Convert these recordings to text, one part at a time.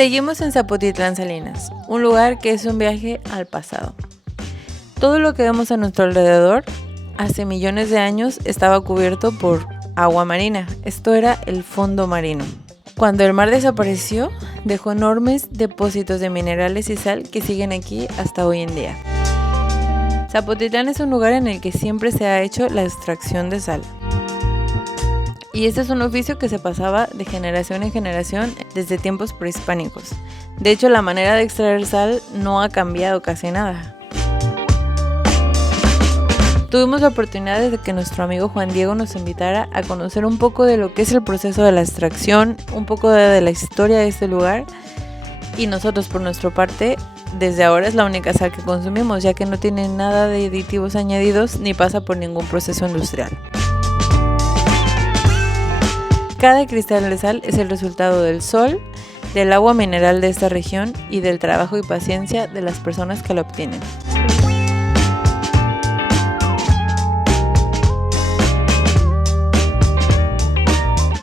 Seguimos en Zapotitlán Salinas, un lugar que es un viaje al pasado. Todo lo que vemos a nuestro alrededor, hace millones de años estaba cubierto por agua marina. Esto era el fondo marino. Cuando el mar desapareció, dejó enormes depósitos de minerales y sal que siguen aquí hasta hoy en día. Zapotitlán es un lugar en el que siempre se ha hecho la extracción de sal. Y este es un oficio que se pasaba de generación en generación desde tiempos prehispánicos. De hecho, la manera de extraer sal no ha cambiado casi nada. Tuvimos la oportunidad de que nuestro amigo Juan Diego nos invitara a conocer un poco de lo que es el proceso de la extracción, un poco de la historia de este lugar, y nosotros por nuestra parte, desde ahora es la única sal que consumimos, ya que no tiene nada de aditivos añadidos ni pasa por ningún proceso industrial. Cada cristal de sal es el resultado del sol, del agua mineral de esta región y del trabajo y paciencia de las personas que la obtienen.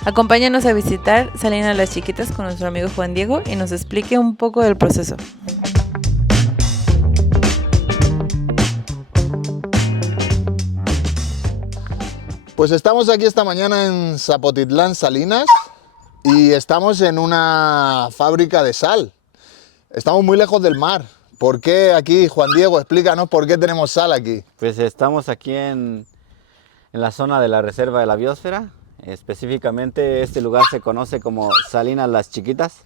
Acompáñanos a visitar Salinas Las Chiquitas con nuestro amigo Juan Diego y nos explique un poco del proceso. Pues estamos aquí esta mañana en Zapotitlán Salinas y estamos en una fábrica de sal. Estamos muy lejos del mar. ¿Por qué aquí, Juan Diego? Explícanos por qué tenemos sal aquí. Pues estamos aquí en la zona de la Reserva de la Biosfera. Específicamente este lugar se conoce como Salinas Las Chiquitas,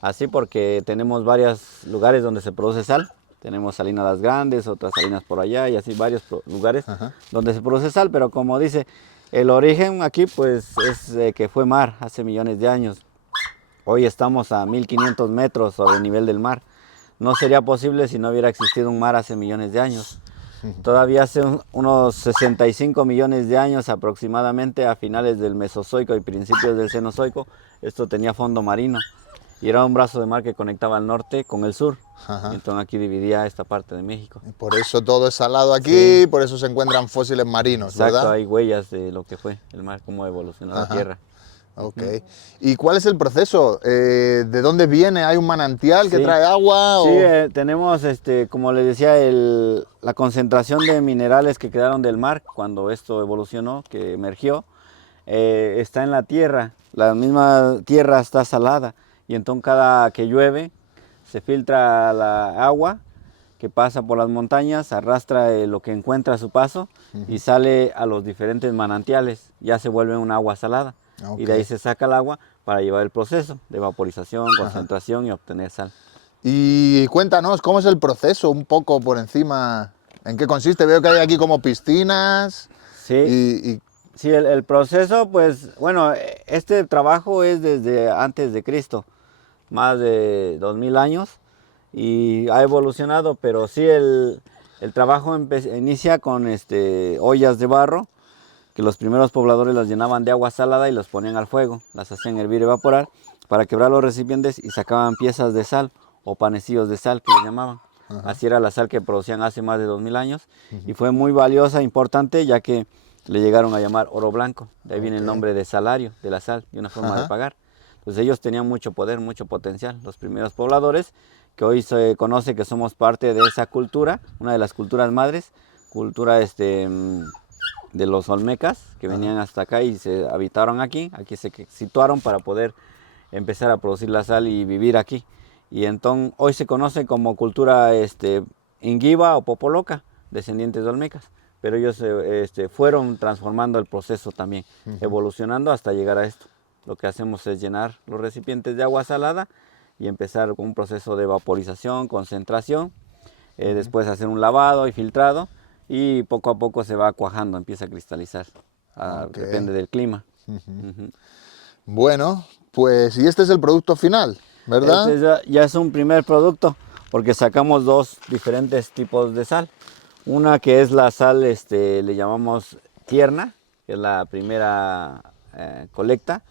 así porque tenemos varios lugares donde se produce sal. Tenemos Salinas Las Grandes, otras salinas por allá y así varios lugares donde se produce sal, pero como dice, el origen aquí pues es que fue mar hace millones de años. Hoy estamos a 1500 metros sobre el nivel del mar. No sería posible si no hubiera existido un mar hace millones de años. Todavía hace unos 65 millones de años aproximadamente, a finales del Mesozoico y principios del Cenozoico, esto tenía fondo marino y era un brazo de mar que conectaba el norte con el sur. Entonces aquí dividía esta parte de México. Y por eso todo es salado aquí, sí. Por eso se encuentran fósiles marinos, exacto, ¿verdad? Hay huellas de lo que fue el mar, cómo evolucionó la tierra. Ok. ¿Y cuál es el proceso? ¿De dónde viene? ¿Hay un manantial que trae agua? Sí, tenemos, como les decía, la concentración de minerales que quedaron del mar cuando esto evolucionó, que emergió, está en la tierra. La misma tierra está salada y entonces cada que llueve se filtra la agua que pasa por las montañas, arrastra lo que encuentra a su paso y sale a los diferentes manantiales. Ya se vuelve un agua salada. Y de ahí se saca el agua para llevar el proceso de vaporización, concentración y obtener sal. Y cuéntanos, ¿cómo es el proceso? Un poco por encima, ¿en qué consiste? Veo que hay aquí como piscinas. Sí, sí, el proceso, pues, bueno, este trabajo es desde antes de Cristo, más de 2000 años, y ha evolucionado, pero sí el trabajo inicia con ollas de barro, que los primeros pobladores las llenaban de agua salada y los ponían al fuego, las hacían hervir y evaporar para quebrar los recipientes y sacaban piezas de sal o panecillos de sal que le llamaban. Así era la sal que producían hace más de 2000 años y fue muy valiosa, importante, ya que le llegaron a llamar oro blanco. De ahí viene el nombre de salario de la sal y una forma de pagar. Entonces ellos tenían mucho poder, mucho potencial, los primeros pobladores, que hoy se conoce que somos parte de esa cultura, una de las culturas madres, cultura de los olmecas que venían hasta acá y se habitaron aquí se situaron para poder empezar a producir la sal y vivir aquí. Y entonces hoy se conoce como cultura Ingiba o Popoloca, descendientes de olmecas, pero ellos fueron transformando el proceso también, evolucionando hasta llegar a esto. Lo que hacemos es llenar los recipientes de agua salada y empezar con un proceso de vaporización, concentración, después hacer un lavado y filtrado, y poco a poco se va cuajando, empieza a cristalizar, depende del clima. Bueno, pues y este es el producto final, ¿verdad? Este ya es un primer producto, porque sacamos dos diferentes tipos de sal. Una que es la sal, le llamamos tierna, que es la primera colecta,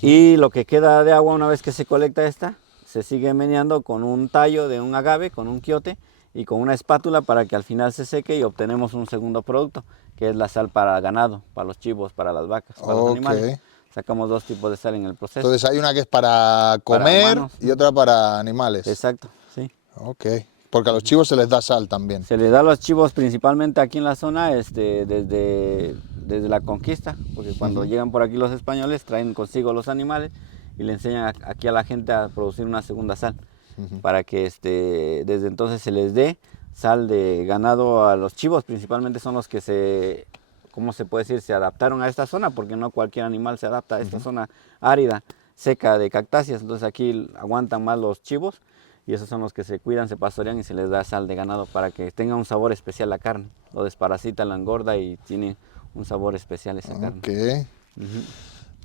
y lo que queda de agua una vez que se colecta esta, se sigue meneando con un tallo de un agave, con un quiote, y con una espátula para que al final se seque y obtenemos un segundo producto, que es la sal para ganado, para los chivos, para las vacas, para los animales. Sacamos 2 tipos de sal en el proceso. Entonces hay una que es para comer humanos. y otra para animales. Exacto, sí. Ok. Porque a los chivos se les da sal también. Se les da a los chivos principalmente aquí en la zona desde la conquista, porque cuando llegan por aquí los españoles traen consigo los animales y le enseñan aquí a la gente a producir una segunda sal, para que desde entonces se les dé sal de ganado a los chivos, principalmente son los que ¿cómo se puede decir? Se adaptaron a esta zona, porque no cualquier animal se adapta a esta zona árida, seca de cactáceas, entonces aquí aguantan más los chivos. Y esos son los que se cuidan, se pastorean y se les da sal de ganado para que tenga un sabor especial la carne. Lo desparasita, la engorda y tiene un sabor especial esa carne. Ok.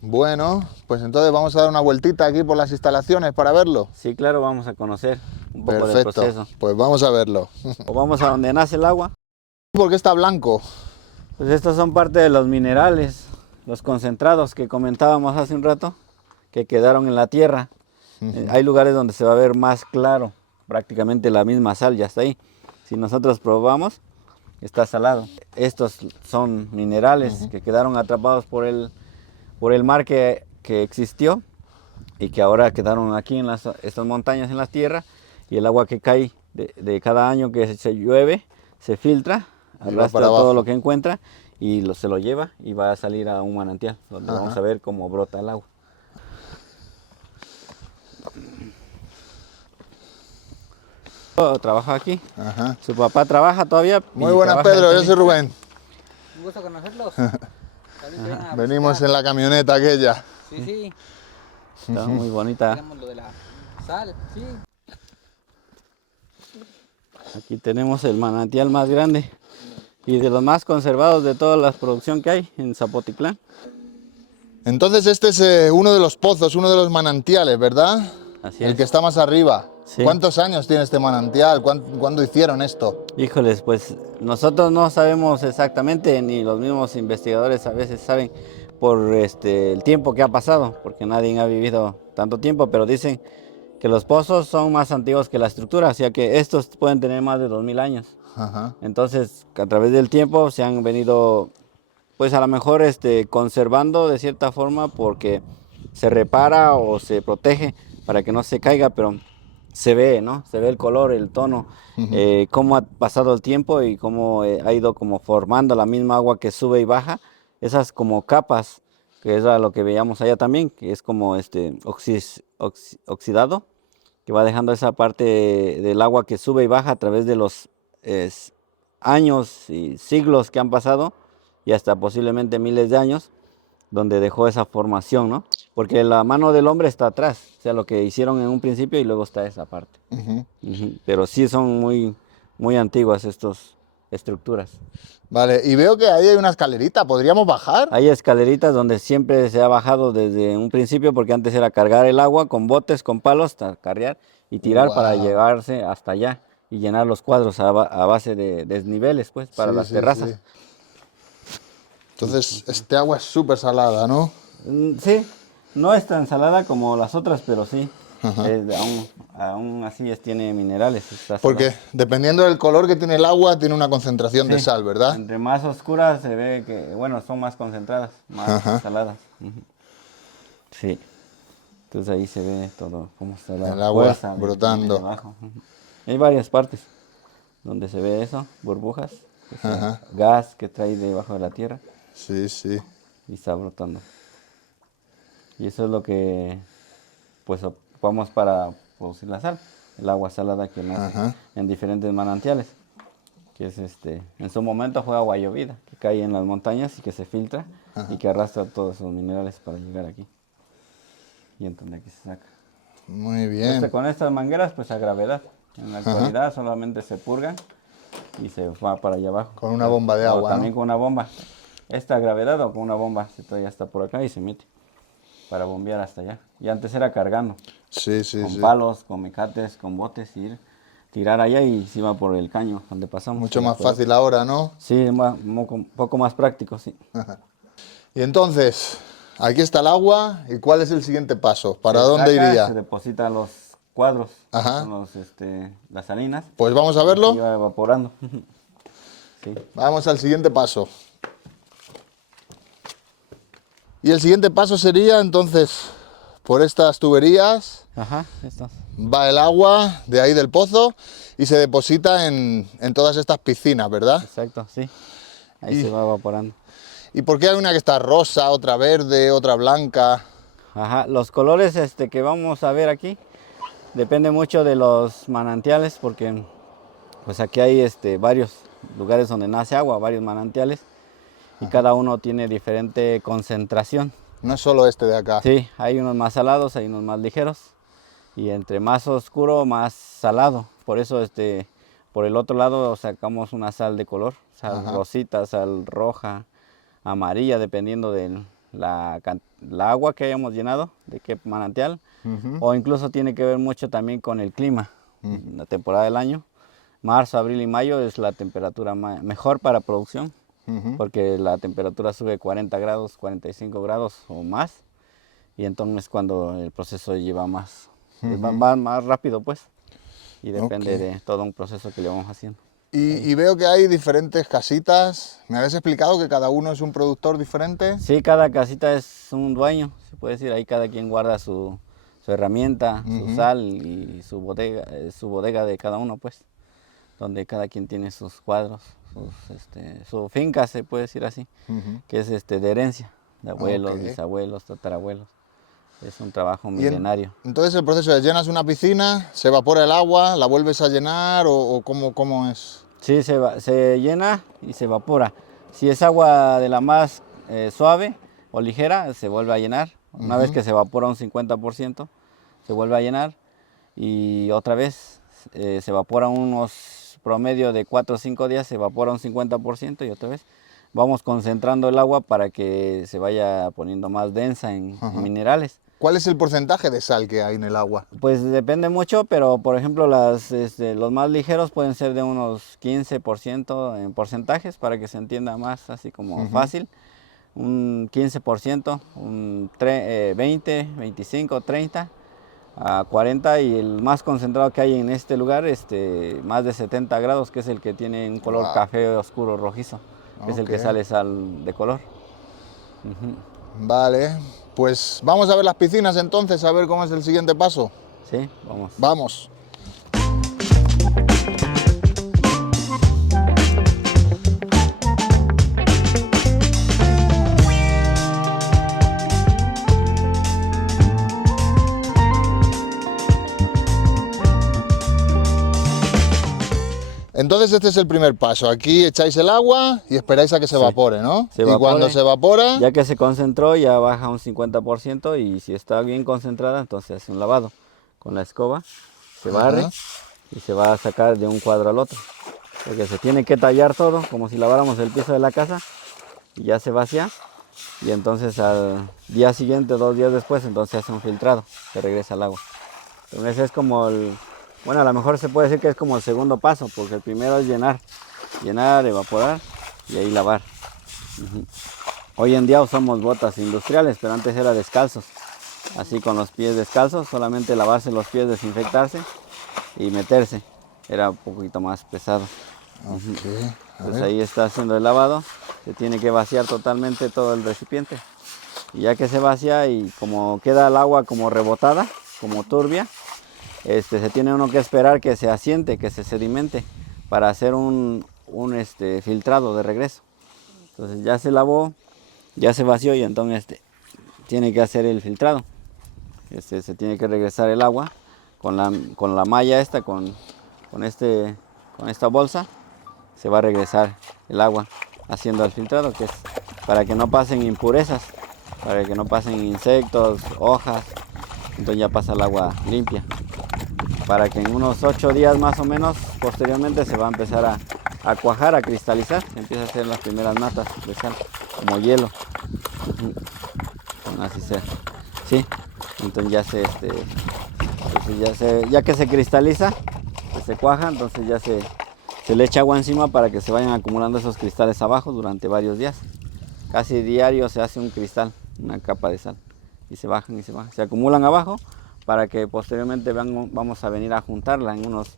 Bueno, pues entonces vamos a dar una vueltita aquí por las instalaciones para verlo. Sí, claro, vamos a conocer un poco del Perfecto, proceso. pues vamos a verlo. O vamos a donde nace el agua. ¿Por qué está blanco? Pues estos son parte de los minerales, los concentrados que comentábamos hace un rato, que quedaron en la tierra. Hay lugares donde se va a ver más claro, prácticamente la misma sal ya está ahí. Si nosotros probamos, está salado. Estos son minerales que quedaron atrapados por el mar que existió y que ahora quedaron aquí en estas montañas en la tierra, y el agua que cae de cada año que se llueve se filtra, arrastra todo lo que encuentra y se lo lleva y va a salir a un manantial donde vamos a ver cómo brota el agua. Trabaja aquí. Su papá trabaja todavía. Muy buenas, Pedro, yo soy Rubén. Un gusto conocerlos. Venimos en la camioneta aquella. Sí, sí. Está muy bonita. Digamos lo de la sal, sí. Aquí tenemos el manantial más grande y de los más conservados de toda la producción que hay en Zapotitlán. Entonces este es uno de los pozos, uno de los manantiales, ¿verdad? Así El es. que está más arriba. Sí. ¿Cuántos años tiene este manantial? ¿Cuándo hicieron esto? Híjoles, pues nosotros no sabemos exactamente, ni los mismos investigadores a veces saben por el tiempo que ha pasado, porque nadie ha vivido tanto tiempo, pero dicen que los pozos son más antiguos que la estructura, o sea que estos pueden tener más de 2000 años. Entonces, a través del tiempo se han venido, pues a lo mejor conservando de cierta forma, porque se repara o se protege para que no se caiga, pero se ve, ¿no? Se ve el color, el tono, cómo ha pasado el tiempo y cómo ha ido como formando la misma agua que sube y baja, esas como capas, que es lo que veíamos allá también, que es como oxidado, que va dejando esa parte del agua que sube y baja a través de los años y siglos que han pasado, y hasta posiblemente miles de años, donde dejó esa formación, ¿no? Porque la mano del hombre está atrás, o sea, lo que hicieron en un principio y luego está esa parte. Pero sí son muy, muy antiguas estas estructuras. Vale, y veo que ahí hay una escalerita, ¿podríamos bajar? Hay escaleritas donde siempre se ha bajado desde un principio, porque antes era cargar el agua con botes, con palos, carrear y tirar para llevarse hasta allá y llenar los cuadros a base de desniveles, pues, para las terrazas. Sí. Entonces, este agua es súper salada, ¿no? Sí, no es tan salada como las otras, pero sí. Aún así tiene minerales. Porque dependiendo del color que tiene el agua, tiene una concentración de sal, ¿verdad? Entre más oscuras se ve que, bueno, son más concentradas, más saladas. Sí. Entonces ahí se ve todo, cómo está el agua brotando. Debajo. Hay varias partes donde se ve eso, burbujas, gas que trae debajo de la tierra. Sí, sí. Y está brotando. Y eso es lo que pues ocupamos para producir la sal, el agua salada que nace en diferentes manantiales, que es en su momento fue agua llovida, que cae en las montañas y que se filtra y que arrastra todos esos minerales para llegar aquí. Y entonces aquí se saca. Muy bien. Con estas mangueras pues a gravedad. En la actualidad solamente se purgan y se va para allá abajo. Con una bomba de agua, también con una bomba. Esta gravedad o con una bomba se trae hasta por acá y se mete para bombear hasta allá. Y antes era cargando. Sí. Con palos, con mecates, con botes, tirar allá y se iba por el caño donde pasamos. Mucho más fácil ahora, ¿no? Sí, un poco más práctico, sí. Y entonces, aquí está el agua, ¿y cuál es el siguiente paso? ¿Para dónde iría? Se deposita los cuadros, son las salinas. Pues vamos a verlo. Y va evaporando. Sí. Vamos al siguiente paso. Y el siguiente paso sería entonces, por estas tuberías Ajá, esto. va el agua de ahí del pozo y se deposita en todas estas piscinas, ¿verdad? Exacto, sí. Ahí Y- se va evaporando. ¿Y por qué hay una que está rosa, otra verde, otra blanca? Ajá, los colores que vamos a ver aquí depende mucho de los manantiales porque pues aquí hay varios lugares donde nace agua, varios manantiales y cada uno tiene diferente concentración. No es solo este de acá. Sí, hay unos más salados, hay unos más ligeros y entre más oscuro más salado. Por eso por el otro lado sacamos una sal de color, sal Ajá. rosita, sal roja, amarilla, dependiendo de la agua que hayamos llenado, de qué manantial, o incluso tiene que ver mucho también con el clima, la temporada del año. Marzo, abril y mayo es la temperatura mejor para producción, porque la temperatura sube 40 grados, 45 grados o más, y entonces cuando el proceso lleva más, va más rápido pues, y depende Ok. de todo un proceso que le vamos haciendo. Y veo que hay diferentes casitas. ¿Me habías explicado que cada uno es un productor diferente? Sí, cada casita es un dueño, se puede decir, ahí cada quien guarda su herramienta, su sal y su bodega de cada uno, pues, donde cada quien tiene sus cuadros, su finca, se puede decir así, que es de herencia, de abuelos, Ok. bisabuelos, tatarabuelos. Es un trabajo Y milenario. entonces el proceso es llenas una piscina, se evapora el agua, la vuelves a llenar o cómo es. Sí, se llena y se evapora. Si es agua de la más suave o ligera, se vuelve a llenar. Una vez que se evapora un 50%, se vuelve a llenar y otra vez se evapora unos promedio de 4 o 5 días, se evapora un 50% y otra vez vamos concentrando el agua para que se vaya poniendo más densa en minerales. ¿Cuál es el porcentaje de sal que hay en el agua? Pues depende mucho, pero por ejemplo los más ligeros pueden ser de unos 15% en porcentajes para que se entienda más así como fácil. Un 15%, un 20, 25, 30, a 40 y el más concentrado que hay en este lugar, más de 70 grados, que es el que tiene un color Wow. café oscuro rojizo, que es el que Ok. sale sal de color. Vale, pues vamos a ver las piscinas entonces, a ver cómo es el siguiente paso. Sí, vamos. Vamos. Entonces este es el primer paso. Aquí echáis el agua y esperáis a que se evapore, ¿no? Se Y evapore. cuando se evapora, Ya que se concentró, ya baja un 50% y si está bien concentrada, entonces hace un lavado. Con la escoba se barre y se va a sacar de un cuadro al otro. Porque se tiene que tallar todo, como si laváramos el piso de la casa, y ya se vacía. Y entonces al día siguiente, 2 días después, entonces hace un filtrado, se regresa al agua. Entonces es como bueno, a lo mejor se puede decir que es como el segundo paso, porque el primero es llenar, evaporar y ahí lavar. Hoy en día usamos botas industriales, pero antes era descalzos. Así con los pies descalzos, solamente lavarse los pies, desinfectarse y meterse. Era un poquito más pesado. Entonces ahí está haciendo el lavado. Se tiene que vaciar totalmente todo el recipiente. Y ya que se vacía y como queda el agua como rebotada, como turbia, se tiene uno que esperar que se asiente, que se sedimente para hacer un filtrado de regreso. Entonces ya se lavó, ya se vació y entonces tiene que hacer el filtrado. Se tiene que regresar el agua con la malla esta, con esta bolsa, se va a regresar el agua haciendo el filtrado, que es para que no pasen impurezas, para que no pasen insectos, hojas, entonces ya pasa el agua limpia. Para que en unos 8 días más o menos, posteriormente se va a empezar a cuajar, a cristalizar, se empieza a hacer las primeras natas de sal, como hielo. Así sea. Sí, entonces ya que se cristaliza, que se cuaja, entonces ya se le echa agua encima para que se vayan acumulando esos cristales abajo durante varios días. Casi diario se hace un cristal, una capa de sal, y se bajan y se bajan. Se acumulan abajo para que posteriormente vamos a venir a juntarla en unos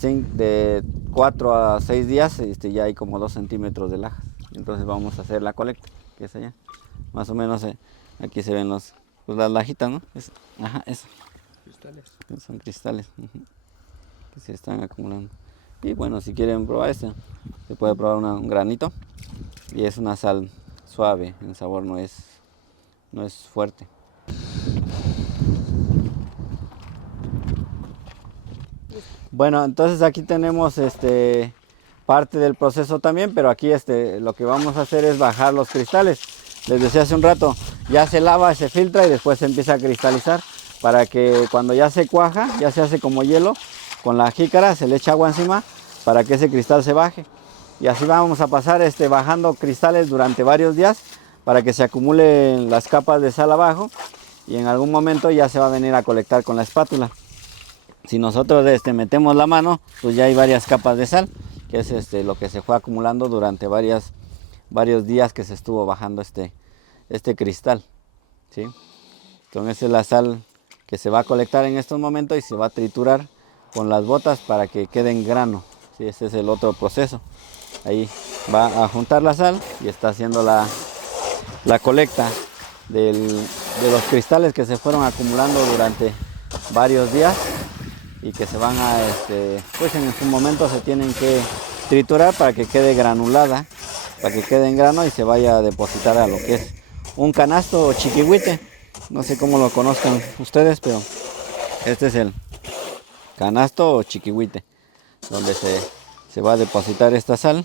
de 4 a 6 días, ya hay como 2 centímetros de lajas. Entonces vamos a hacer la colecta, que es allá. más o menos aquí se ven pues las lajitas, ¿no? Ajá, eso. Cristales. Son cristales que se están acumulando. Y bueno, si quieren probar se puede probar un granito. Y es una sal suave, en sabor no es fuerte. Bueno, entonces aquí tenemos parte del proceso también, pero aquí lo que vamos a hacer es bajar los cristales. Les decía hace un rato, ya se lava, se filtra y después se empieza a cristalizar para que cuando ya se cuaja, ya se hace como hielo, con la jícara se le echa agua encima para que ese cristal se baje. Y así vamos a pasar bajando cristales durante varios días para que se acumulen las capas de sal abajo y en algún momento ya se va a venir a colectar con la espátula. Si nosotros metemos la mano, pues ya hay varias capas de sal, que es lo que se fue acumulando durante varios días que se estuvo bajando este cristal, ¿sí? Entonces es la sal que se va a colectar en estos momentos y se va a triturar con las botas para que quede en grano, ¿sí? Ese es el otro proceso. Ahí va a juntar la sal y está haciendo la colecta de los cristales que se fueron acumulando durante varios días y que se van a, pues en su momento se tienen que triturar para que quede granulada, para que quede en grano y se vaya a depositar a lo que es un canasto o chiquihuite. No sé cómo lo conozcan ustedes, pero este es el canasto o chiquihuite, donde se va a depositar esta sal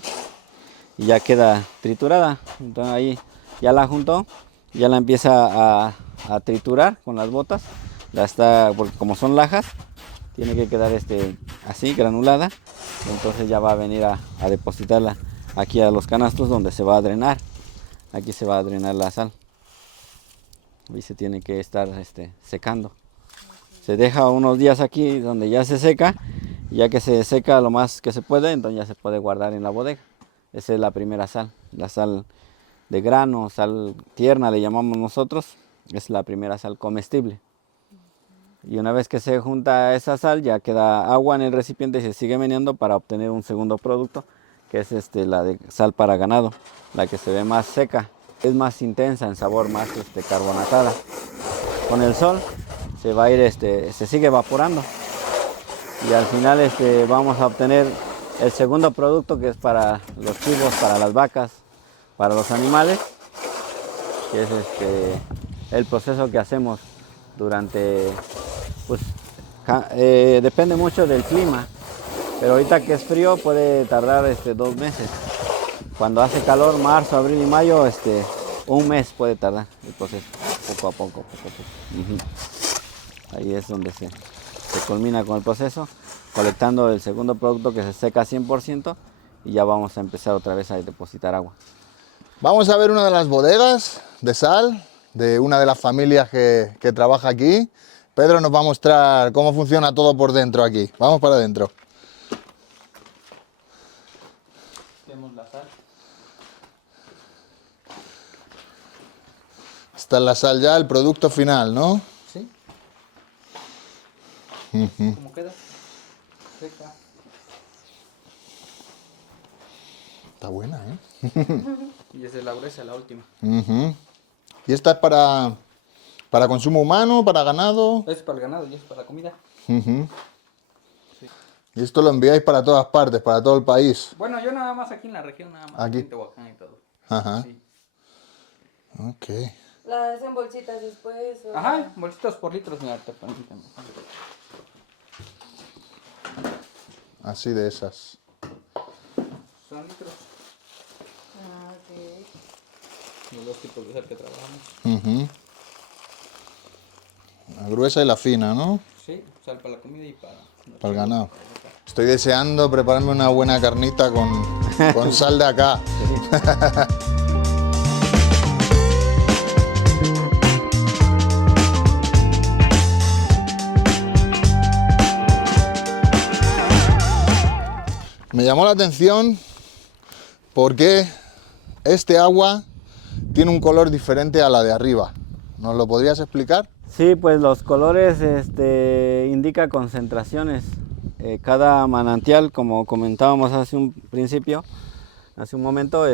y ya queda triturada. Entonces ahí ya la juntó, ya la empieza a triturar con las botas, porque como son lajas, tiene que quedar así granulada. Entonces ya va a venir a depositarla aquí a los canastos donde se va a drenar. Aquí se va a drenar la sal y se tiene que estar secando. Se deja unos días aquí donde ya se seca, y ya que se seca lo más que se puede, entonces ya se puede guardar en la bodega. Esa es la primera sal, la sal de grano, sal tierna le llamamos nosotros, es la primera sal comestible. Y una vez que se junta esa sal, ya queda agua en el recipiente y se sigue meneando para obtener un segundo producto, que es la de sal para ganado, la que se ve más seca, es más intensa en sabor, más carbonatada. Con el sol se va a ir, se sigue evaporando y al final vamos a obtener el segundo producto, que es para los chivos, para las vacas, para los animales, que es el proceso que hacemos durante, pues depende mucho del clima, pero ahorita que es frío puede tardar 2 meses. Cuando hace calor, marzo, abril y mayo, 1 mes puede tardar el proceso, poco a poco. Ahí es donde se culmina con el proceso, colectando el segundo producto que se seca 100% y ya vamos a empezar otra vez a depositar agua. Vamos a ver una de las bodegas de sal de una de las familias que trabaja aquí. Pedro nos va a mostrar cómo funciona todo por dentro aquí. Vamos para adentro. Tenemos la sal. Esta es la sal ya, el producto final, ¿no? Sí. ¿Cómo queda? Seca. Está buena, ¿eh? Y esa es la gruesa, la última. ¿Y esta es para consumo humano, para ganado? Es para el ganado y es para la comida. Sí. Y esto lo enviáis para todas partes, para todo el país. Bueno, yo nada más aquí en la región, nada más. Aquí. En Tehuacán y todo. Ajá. Sí. Ok. ¿La hacen bolsitas después? O... Ajá, bolsitas por litros, mira, te permíteme. Así de esas. Son litros. Ah, ok. Los 2 tipos de sal que trabajamos. La gruesa y la fina, ¿no? Sí, sal para la comida y para Para el ganado. Estoy deseando prepararme una buena carnita con sal de acá. Me llamó la atención porque este agua tiene un color diferente a la de arriba. ¿Nos lo podrías explicar? Sí, pues los colores indican concentraciones. Cada manantial, como comentábamos hace un principio, hace un momento,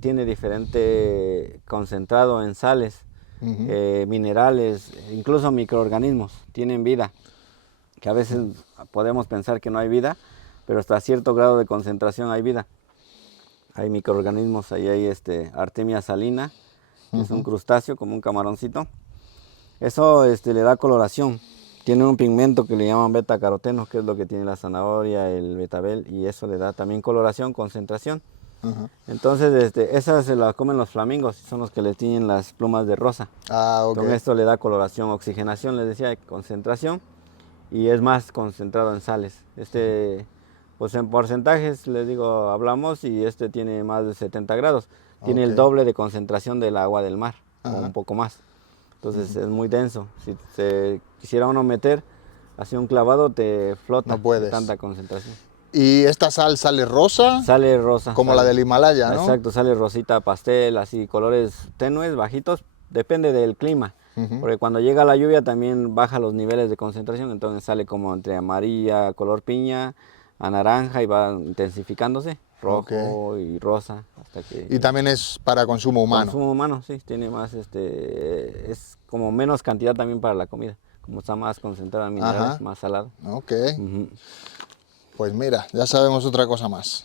tiene diferente concentrado en sales, minerales, incluso microorganismos, tienen vida, que a veces podemos pensar que no hay vida, pero hasta cierto grado de concentración hay vida. Hay microorganismos, ahí hay Artemia salina, que es un crustáceo como un camaroncito. Eso le da coloración. Tiene un pigmento que le llaman beta-caroteno, que es lo que tiene la zanahoria, el betabel, y eso le da también coloración, concentración. Entonces, esas se las comen los flamingos, son los que le tienen las plumas de rosa. Ah, ok. Entonces, esto le da coloración, oxigenación, les decía, concentración, y es más concentrado en sales. Pues en porcentajes, les digo, hablamos, y tiene más de 70 grados. Tiene el doble de concentración del agua del mar, o un poco más. Entonces es muy denso. Si se quisiera uno meter, así un clavado te flota. No puedes. De tanta concentración. ¿Y esta sal sale rosa? Sale rosa. Como la del Himalaya, ¿no? Exacto, sale rosita, pastel, así, colores tenues, bajitos. Depende del clima. Porque cuando llega la lluvia también baja los niveles de concentración, entonces sale como entre amarilla, color piña, a naranja y va intensificándose, rojo y rosa. Hasta que Y también es para consumo humano. Consumo humano, sí, tiene más, es como menos cantidad también para la comida, como está más concentrada en minerales, más salado. Ok. Pues mira, ya sabemos otra cosa más.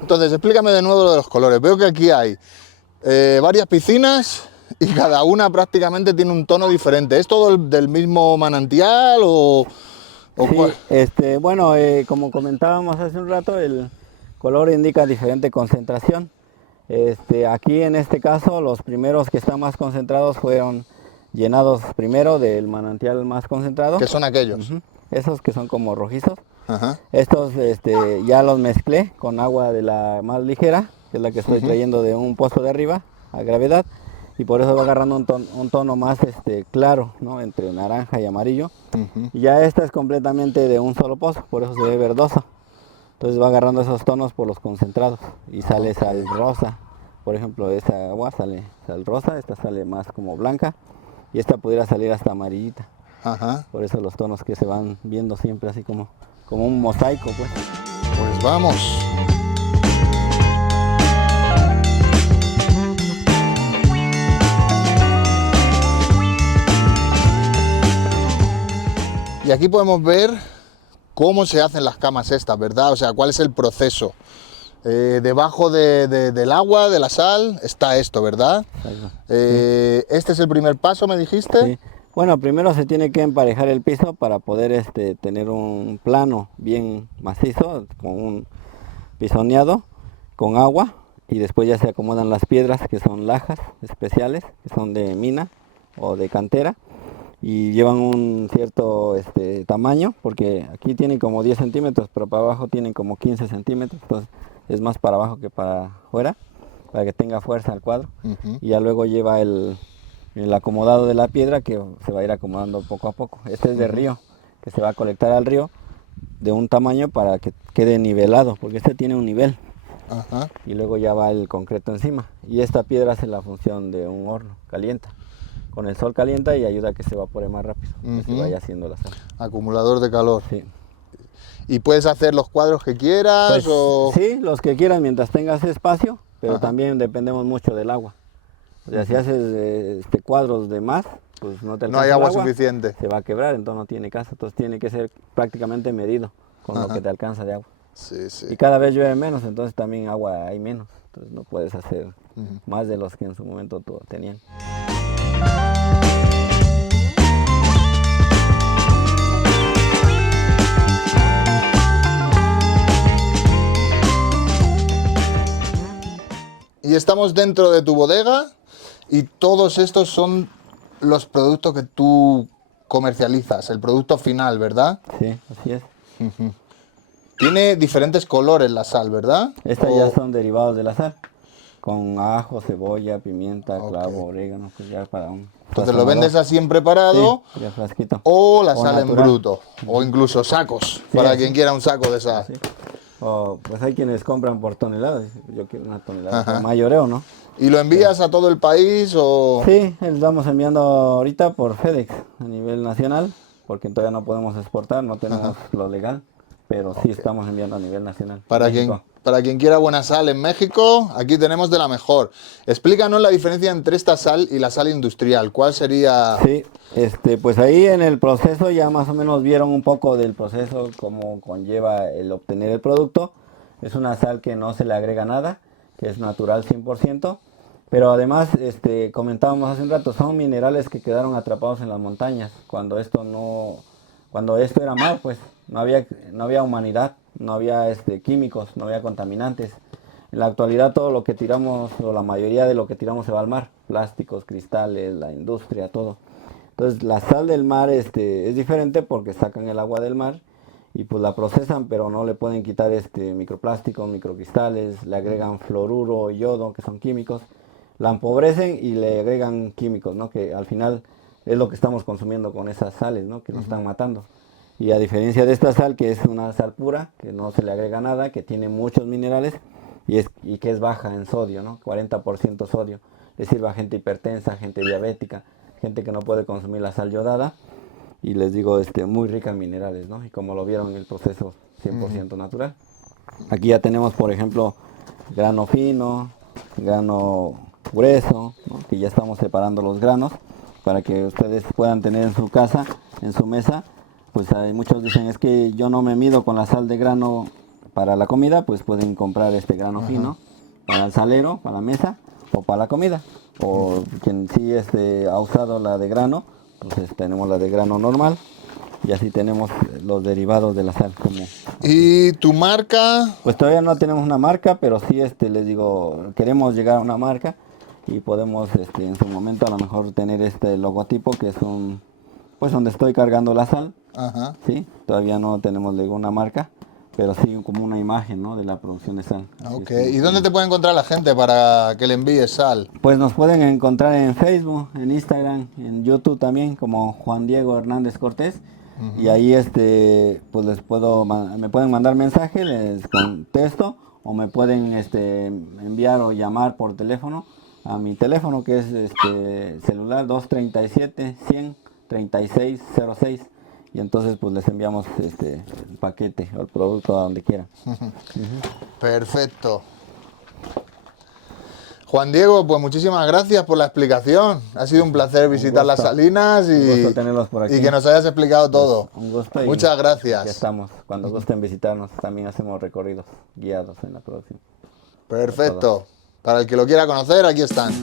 Entonces, explícame de nuevo lo de los colores. Veo que aquí hay varias piscinas y cada una prácticamente tiene un tono diferente. ¿Es todo del mismo manantial o Sí, cuál? bueno, como comentábamos hace un rato, el color indica diferente concentración. Aquí en este caso, los primeros que están más concentrados fueron llenados primero del manantial más concentrado. ¿Qué son aquellos? Esos que son como rojizos. Ajá. Estos ya los mezclé con agua de la más ligera, que es la que estoy trayendo de un pozo de arriba, a gravedad, y por eso va agarrando un tono más claro, ¿no? Entre naranja y amarillo. Y ya esta es completamente de un solo pozo, por eso se ve verdoso. Entonces va agarrando esos tonos por los concentrados y sale sal rosa. Por ejemplo, esta agua sale sal rosa, esta sale más como blanca y esta pudiera salir hasta amarillita. Ajá. Por eso los tonos que se van viendo siempre así como un mosaico, pues. Pues vamos. Y aquí podemos ver cómo se hacen las camas estas, ¿verdad? O sea, cuál es el proceso. Debajo del agua, de la sal, está esto, ¿verdad? Este es el primer paso, ¿me dijiste? Sí. Bueno, primero se tiene que emparejar el piso para poder tener un plano bien macizo, con un pisoneado, con agua, y después ya se acomodan las piedras, que son lajas especiales, que son de mina o de cantera, y llevan un cierto tamaño, porque aquí tienen como 10 centímetros, pero para abajo tienen como 15 centímetros, entonces es más para abajo que para afuera, para que tenga fuerza el cuadro. Y ya luego lleva el acomodado de la piedra, que se va a ir acomodando poco a poco. Este es de río, que se va a colectar al río de un tamaño para que quede nivelado, porque tiene un nivel. Ajá. Y luego ya va el concreto encima. Y esta piedra hace la función de un horno, calienta. Con el sol calienta y ayuda a que se evapore más rápido, que se vaya haciendo la sal. Acumulador de calor. Sí. ¿Y puedes hacer los cuadros que quieras? Pues, o... sí, los que quieras mientras tengas espacio, pero también dependemos mucho del agua. O sea, si haces cuadros de más, pues no te alcanza No hay el agua suficiente. Se va a quebrar, entonces no tiene caso. Entonces tiene que ser prácticamente medido con lo que te alcanza de agua. Sí, sí. Y cada vez llueve menos, entonces también agua hay menos. Entonces no puedes hacer más de los que en su momento tenían. Y estamos dentro de tu bodega y todos estos son los productos que tú comercializas, el producto final, ¿verdad? Sí, así es. Tiene diferentes colores la sal, ¿verdad? Estas ya son derivados de la sal, con ajo, cebolla, pimienta, clavo, orégano, pues ya para un... Entonces lo vendes así en preparado, sí, ya frasquito. o la sal en natural. bruto, o incluso sacos, para así. quien quiera un saco de sal. Sí. O pues hay quienes compran por toneladas, yo quiero una tonelada, mayoreo, ¿no? ¿Y lo envías a todo el país o...? Sí, lo estamos enviando ahorita por FedEx a nivel nacional. porque todavía no podemos exportar, no tenemos lo legal, pero sí estamos enviando a nivel nacional. Para quien quiera buena sal en México, aquí tenemos de la mejor. Explícanos la diferencia entre esta sal y la sal industrial. ¿Cuál sería? Sí, pues ahí en el proceso ya más o menos vieron un poco del proceso, cómo conlleva el obtener el producto. Es una sal que no se le agrega nada, que es natural 100%, pero además, comentábamos hace un rato, son minerales que quedaron atrapados en las montañas. Cuando esto era mar, pues no había humanidad, no había químicos, no había contaminantes. En la actualidad todo lo que tiramos, o la mayoría de lo que tiramos se va al mar, plásticos, cristales, la industria, todo. Entonces la sal del mar es diferente porque sacan el agua del mar y pues la procesan, pero no le pueden quitar microplásticos, microcristales, le agregan fluoruro, yodo, que son químicos, la empobrecen y le agregan químicos, ¿no? Que al final es lo que estamos consumiendo con esas sales, ¿no? Que nos están matando. Y a diferencia de esta sal, que es una sal pura, que no se le agrega nada, que tiene muchos minerales y que es baja en sodio, ¿no? 40% sodio. Le sirve a gente hipertensa, gente diabética, gente que no puede consumir la sal yodada. Y les digo, muy rica en minerales, ¿no? Y como lo vieron en el proceso 100% natural. Aquí ya tenemos, por ejemplo, grano fino, grano grueso, ¿no? Que ya estamos separando los granos para que ustedes puedan tener en su casa, en su mesa. Pues hay muchos dicen, es que yo no me mido con la sal de grano para la comida, pues pueden comprar este grano fino para el salero, para la mesa o para la comida. O quien sí ha usado la de grano, pues tenemos la de grano normal y así tenemos los derivados de la sal. ¿Y tu marca? Pues todavía no tenemos una marca, pero sí les digo, queremos llegar a una marca y podemos en su momento a lo mejor tener este logotipo que es pues donde estoy cargando la sal. Ajá. Sí, todavía no tenemos una marca, pero sí como una imagen, ¿no? De la producción de sal. Ok, ¿y dónde te puede encontrar la gente para que le envíes sal? Pues nos pueden encontrar en Facebook, en Instagram, en YouTube también, como Juan Diego Hernández Cortés. Y ahí pues me pueden mandar mensaje, les contesto, o me pueden enviar o llamar por teléfono a mi teléfono, que es celular 237-100-3606. Y entonces pues les enviamos el paquete o el producto a donde quieran. Perfecto. Juan Diego, pues muchísimas gracias por la explicación. Ha sido un placer visitar las salinas Un gusto tenerlos por aquí. y que nos hayas explicado todo. Un gusto. Muchas gracias. Ya estamos. Cuando gusten visitarnos, también hacemos recorridos guiados en la producción. Perfecto. Para el que lo quiera conocer, aquí están.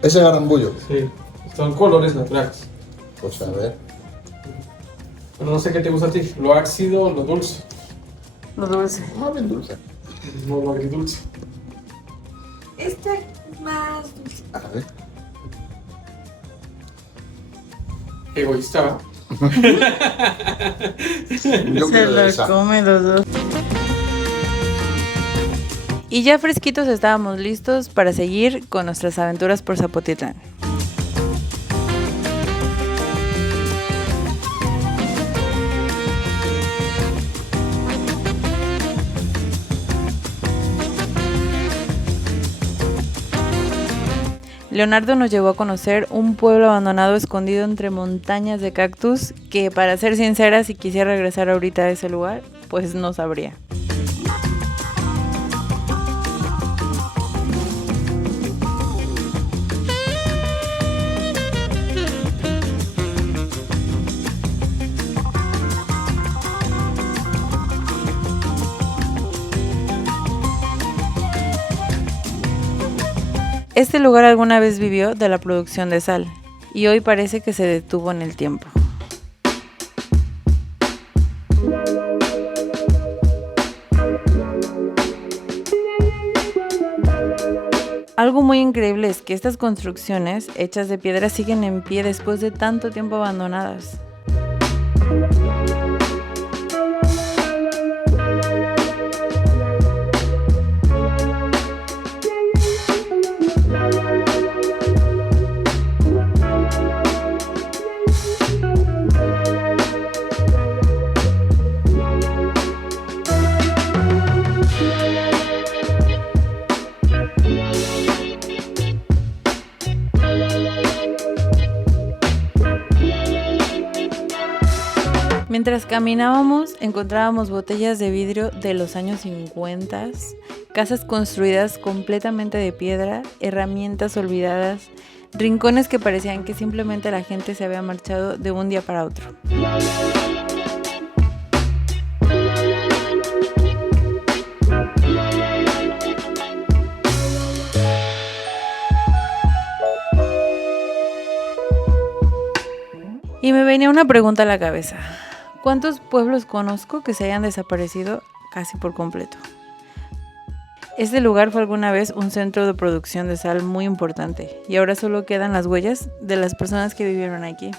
¿Ese garambullo? Sí, son colores naturales. Pues a ver. Pero no sé qué te gusta a ti, lo ácido o lo dulce. Lo dulce. Ah, bien dulce. No, lo agridulce. Este es más dulce. A ver. Egoísta, ¿va? Yo Se quiero de lo esa. comen los dos. Y ya fresquitos estábamos listos para seguir con nuestras aventuras por Zapotitlán. Leonardo nos llevó a conocer un pueblo abandonado escondido entre montañas de cactus que, para ser sincera, si quisiera regresar ahorita a ese lugar, pues no sabría. Este lugar alguna vez vivió de la producción de sal y hoy parece que se detuvo en el tiempo. Algo muy increíble es que estas construcciones hechas de piedra siguen en pie después de tanto tiempo abandonadas. Mientras caminábamos, encontrábamos botellas de vidrio de los años 50, casas construidas completamente de piedra, herramientas olvidadas, rincones que parecían que simplemente la gente se había marchado de un día para otro. Y me venía una pregunta a la cabeza. ¿Cuántos pueblos conozco que se hayan desaparecido casi por completo? Este lugar fue alguna vez un centro de producción de sal muy importante y ahora solo quedan las huellas de las personas que vivieron aquí.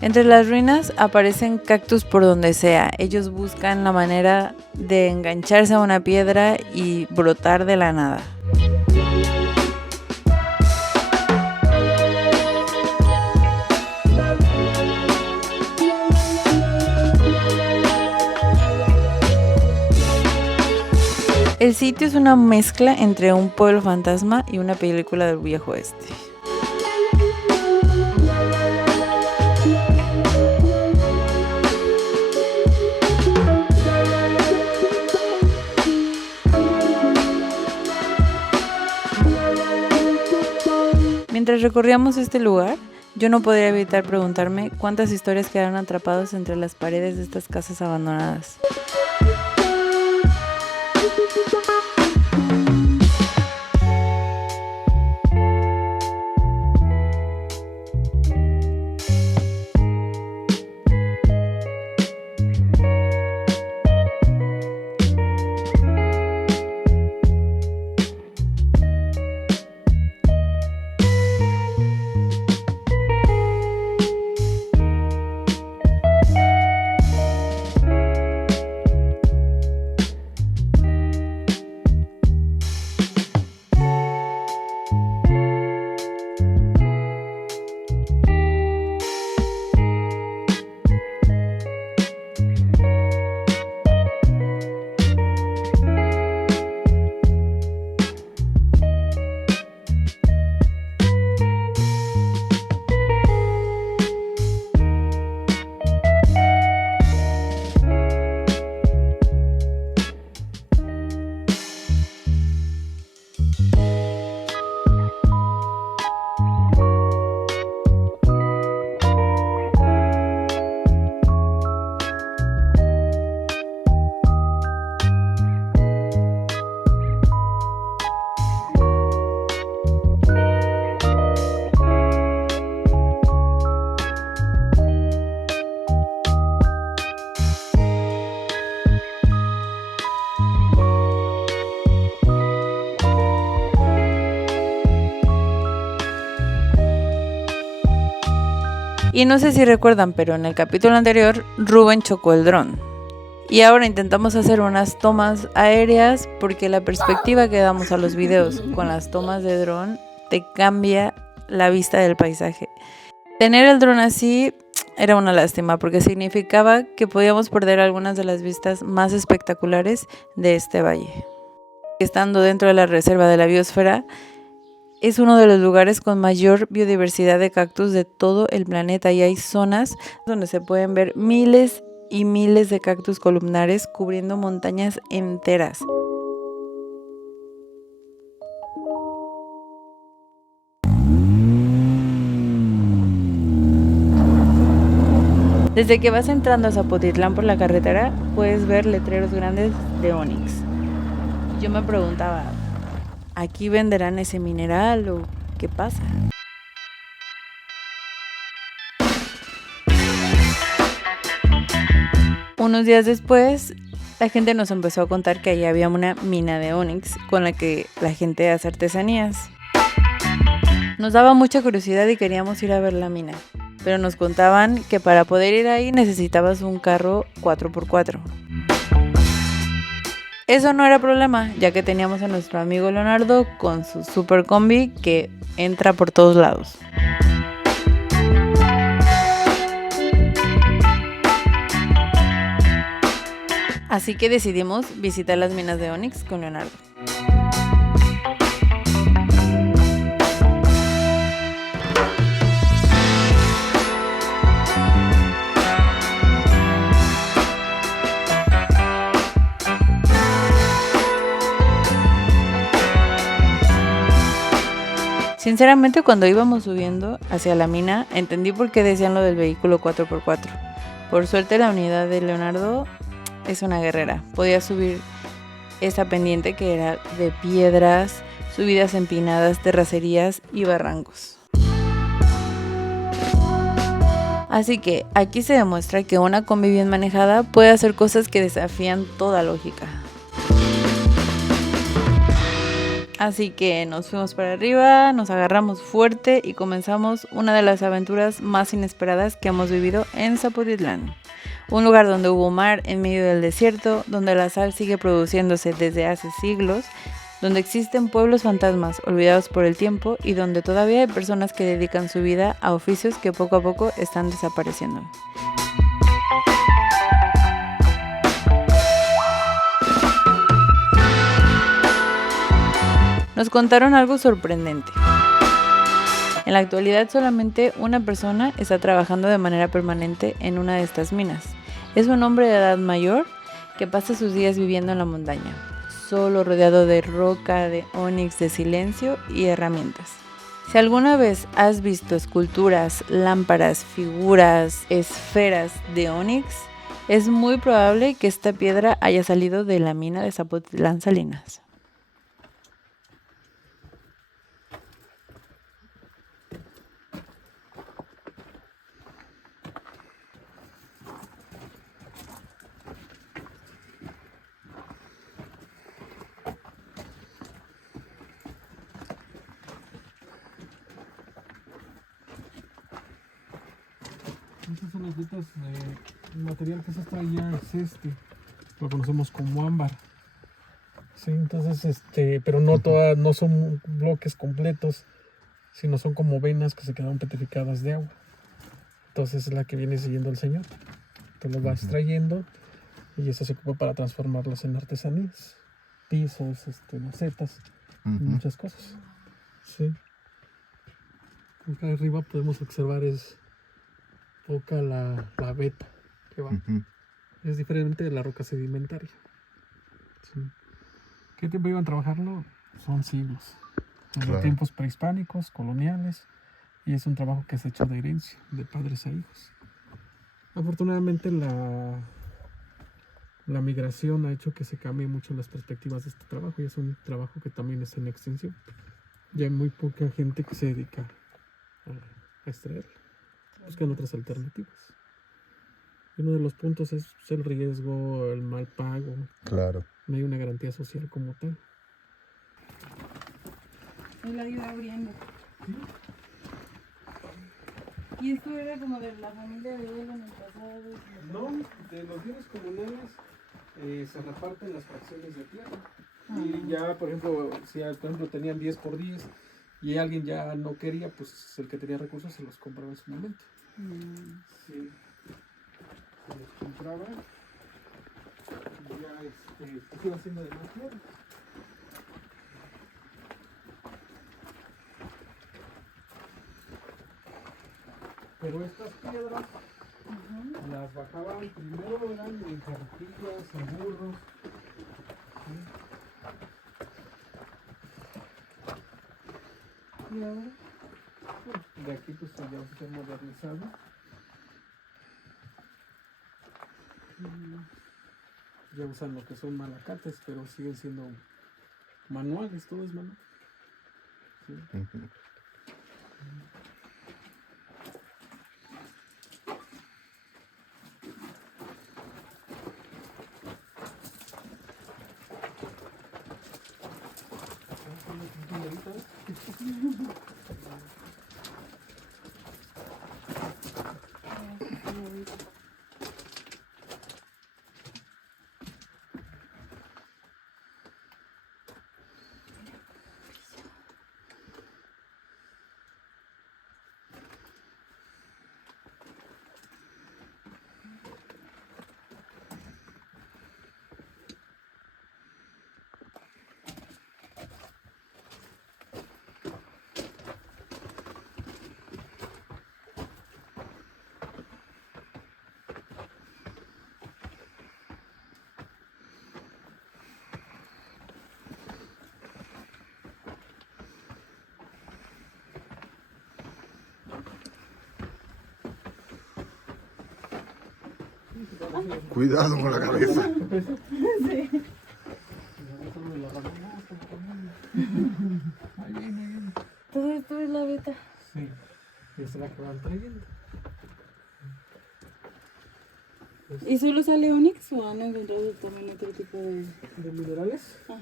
Entre las ruinas aparecen cactus por donde sea. Ellos buscan la manera de engancharse a una piedra y brotar de la nada. El sitio es una mezcla entre un pueblo fantasma y una película del viejo oeste. Mientras recorríamos este lugar, yo no podía evitar preguntarme cuántas historias quedaron atrapadas entre las paredes de estas casas abandonadas. Y no sé si recuerdan, pero en el capítulo anterior Rubén chocó el dron. Y ahora intentamos hacer unas tomas aéreas porque la perspectiva que damos a los videos con las tomas de dron te cambia la vista del paisaje. Tener el dron así era una lástima porque significaba que podíamos perder algunas de las vistas más espectaculares de este valle. Estando dentro de la reserva de la biosfera, es uno de los lugares con mayor biodiversidad de cactus de todo el planeta y hay zonas donde se pueden ver miles y miles de cactus columnares cubriendo montañas enteras. Desde que vas entrando a Zapotitlán por la carretera, puedes ver letreros grandes de ónix. Yo me preguntaba, ¿aquí venderán ese mineral o qué pasa? Unos días después, la gente nos empezó a contar que allí había una mina de ónix con la que la gente hace artesanías. Nos daba mucha curiosidad y queríamos ir a ver la mina, pero nos contaban que para poder ir ahí necesitabas un carro 4x4. Eso no era problema, ya que teníamos a nuestro amigo Leonardo con su super combi que entra por todos lados. Así que decidimos visitar las minas de ónix con Leonardo. Sinceramente, cuando íbamos subiendo hacia la mina, entendí por qué decían lo del vehículo 4x4. Por suerte, la unidad de Leonardo es una guerrera. Podía subir esa pendiente que era de piedras, subidas empinadas, terracerías y barrancos. Así que aquí se demuestra que una combi bien manejada puede hacer cosas que desafían toda lógica. Así que nos fuimos para arriba, nos agarramos fuerte y comenzamos una de las aventuras más inesperadas que hemos vivido en Zapotitlán. Un lugar donde hubo mar en medio del desierto, donde la sal sigue produciéndose desde hace siglos, donde existen pueblos fantasmas olvidados por el tiempo y donde todavía hay personas que dedican su vida a oficios que poco a poco están desapareciendo. Nos contaron algo sorprendente. En la actualidad solamente una persona está trabajando de manera permanente en una de estas minas. Es un hombre de edad mayor que pasa sus días viviendo en la montaña, solo rodeado de roca, de ónix, de silencio y herramientas. Si alguna vez has visto esculturas, lámparas, figuras, esferas de ónix, es muy probable que esta piedra haya salido de la mina de Zapotitlán Salinas. Estas son las vetas el material que se está allá es lo conocemos como ámbar. Sí, entonces pero no todas, no son bloques completos, sino son como venas que se quedaron petrificadas de agua. Entonces es la que viene siguiendo el señor. Te lo va extrayendo y eso se ocupa para transformarlos en artesanías, pisos, macetas, muchas cosas. Sí. Acá arriba podemos observar es poca la veta que va. Es diferente de la roca sedimentaria. Sí. ¿Qué tiempo iban a trabajarlo? Son siglos. Desde tiempos prehispánicos, coloniales, y es un trabajo que se ha hecho de herencia, de padres a hijos. Afortunadamente la migración ha hecho que se cambien mucho las perspectivas de este trabajo y es un trabajo que también está en extinción. Ya hay muy poca gente que se dedica a extraerlo. Buscan otras alternativas. Y uno de los puntos es el riesgo, el mal pago. Claro. No hay una garantía social como tal. Él la iba abriendo. ¿Y esto era como de la familia de él en el pasado? No, de los bienes comunales se reparten las fracciones de tierra. Y ya, por ejemplo, si por ejemplo tenían 10 por 10 y alguien ya no quería, pues el que tenía recursos se los compraba en su momento. Sí. Se los compraba y ya se iba haciendo de más tierra. Pero estas piedras las bajaban primero, eran en carretillas, en burros. ¿Sí? Y ahora, de aquí pues ya se ha modernizado. Ya usan lo que son malacates, pero siguen siendo manuales, todo es manual. ¿Sí? Cuidado con la cabeza. Todo esto es la beta. Sí, esta es la que van trayendo. ¿Y solo sale Onix o han encontrado también otro tipo de...? ¿De minerales? Ajá.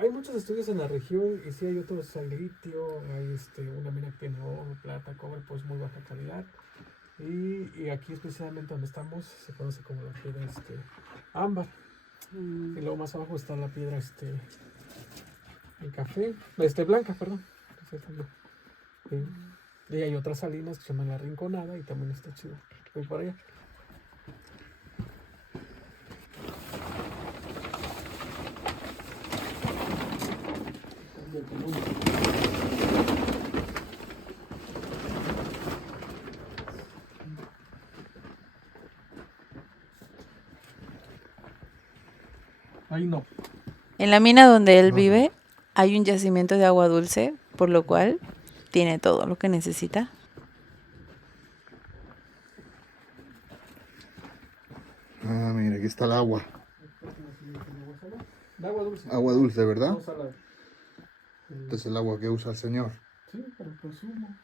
Hay muchos estudios en la región y sí hay otros, hay litio, hay una mina que tiene oro, plata, cobre, pues muy baja calidad. Y aquí especialmente donde estamos se conoce como la piedra ámbar. Y luego más abajo está la piedra el café, blanca, perdón. Y hay otras salinas que se llaman La Rinconada y también está chido. Voy por allá. Ahí no. En la mina donde él vive hay un yacimiento de agua dulce, por lo cual tiene todo lo que necesita. Ah, mira, aquí está el agua. De agua dulce. Agua dulce, ¿verdad? No salada. Este es el agua que usa el Señor. Sí, para el consumo.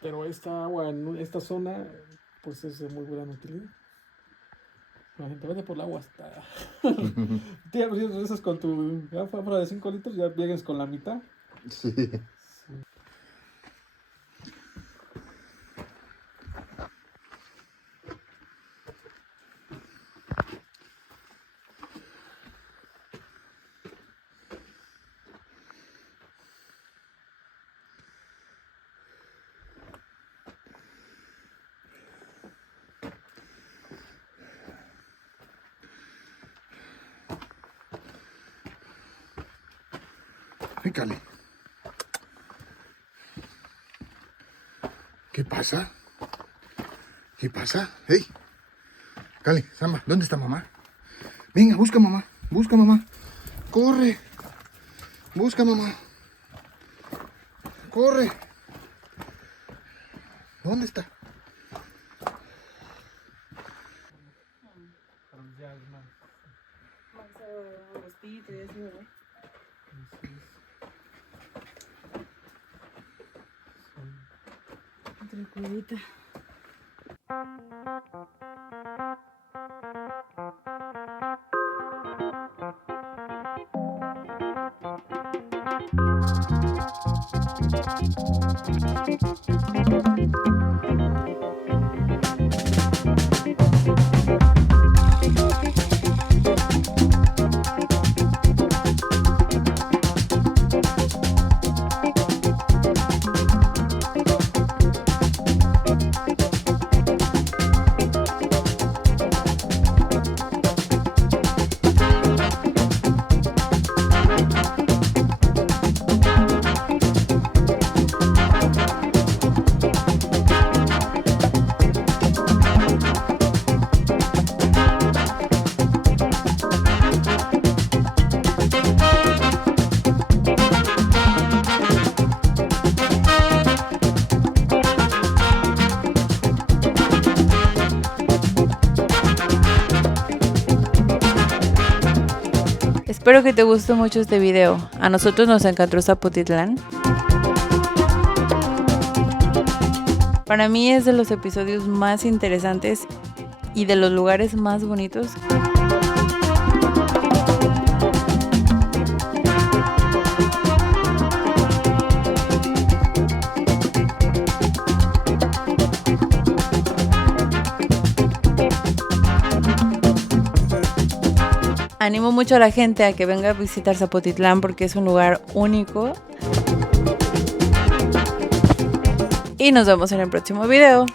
Pero esta agua en esta zona, pues es de muy buena utilidad. La gente vete por el agua hasta. Tía, pues, si regresas con tu fuera de 5 litros, ya vienes con la mitad. Sí. Ay, Cali. ¿Qué pasa? ¿Qué pasa? ¡Hey! Cali, Samba, ¿dónde está mamá? Venga, busca mamá. Busca mamá. ¡Corre! Busca mamá. ¡Corre! ¿Dónde está? Otra cuevita. Espero que te guste mucho este video. A nosotros nos encantó Zapotitlán. Para mí es de los episodios más interesantes y de los lugares más bonitos. Animo mucho a la gente a que venga a visitar Zapotitlán porque es un lugar único. Y nos vemos en el próximo video.